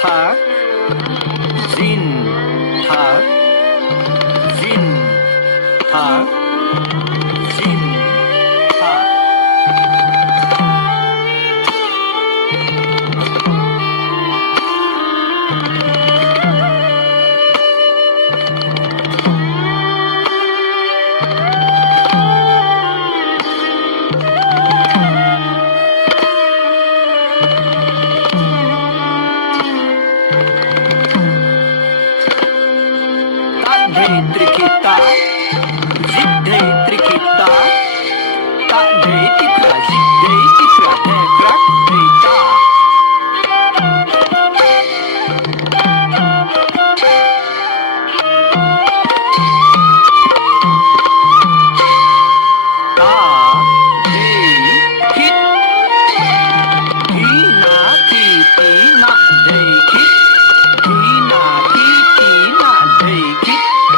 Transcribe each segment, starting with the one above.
Thak Zin Thak Zin Thak Zin Thak Trikita, zidde trikita, tak de tikra, zidde tikra, dekrak trita. Ta de kit, hina kiti na de kit, hina kiti na de kit.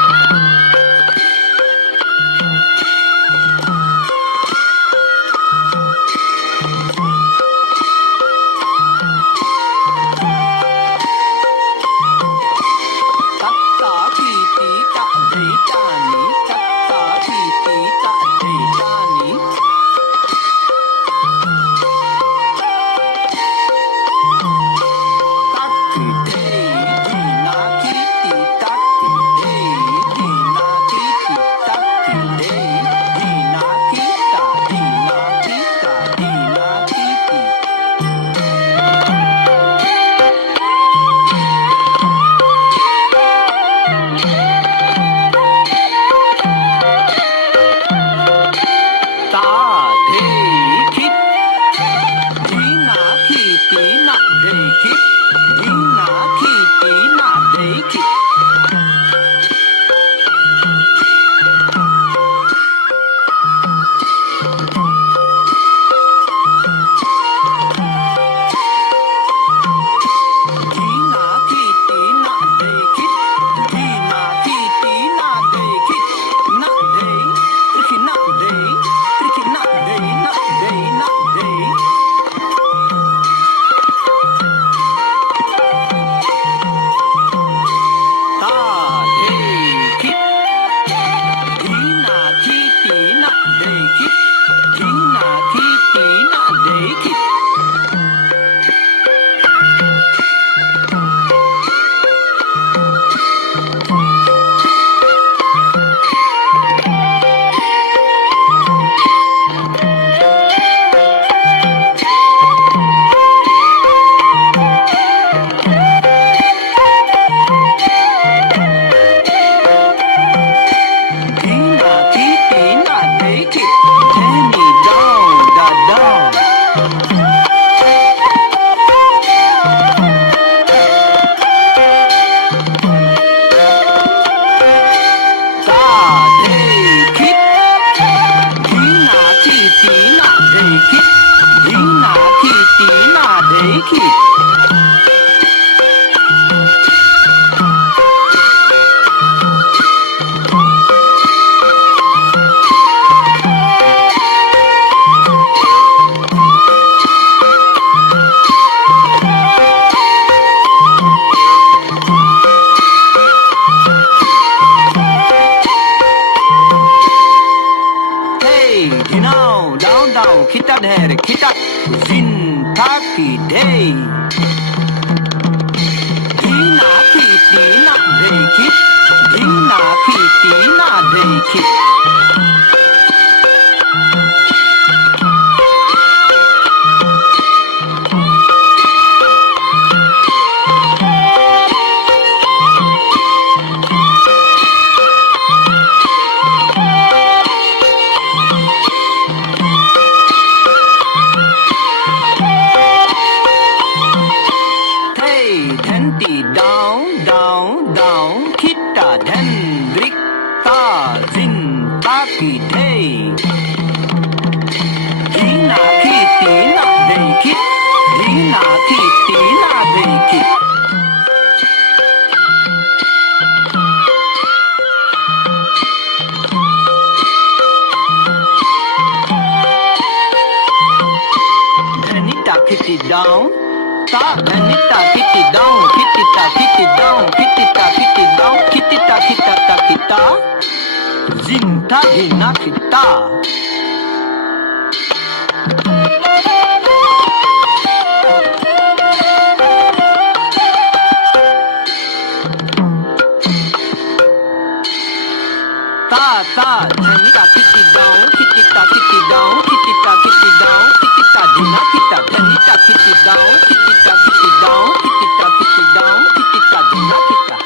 Kita der kita zin taki day. Dina kiti na day kit, dina kiti na day kit. Kitty down, ta dhani ta kitty down kitty down kitty down kitty ta kita zinta dhina kita ta dhani ta kitty down kitty down kitty down kitty dhina kita dhani ta kitty down kitty down kitty down kitty dhina kita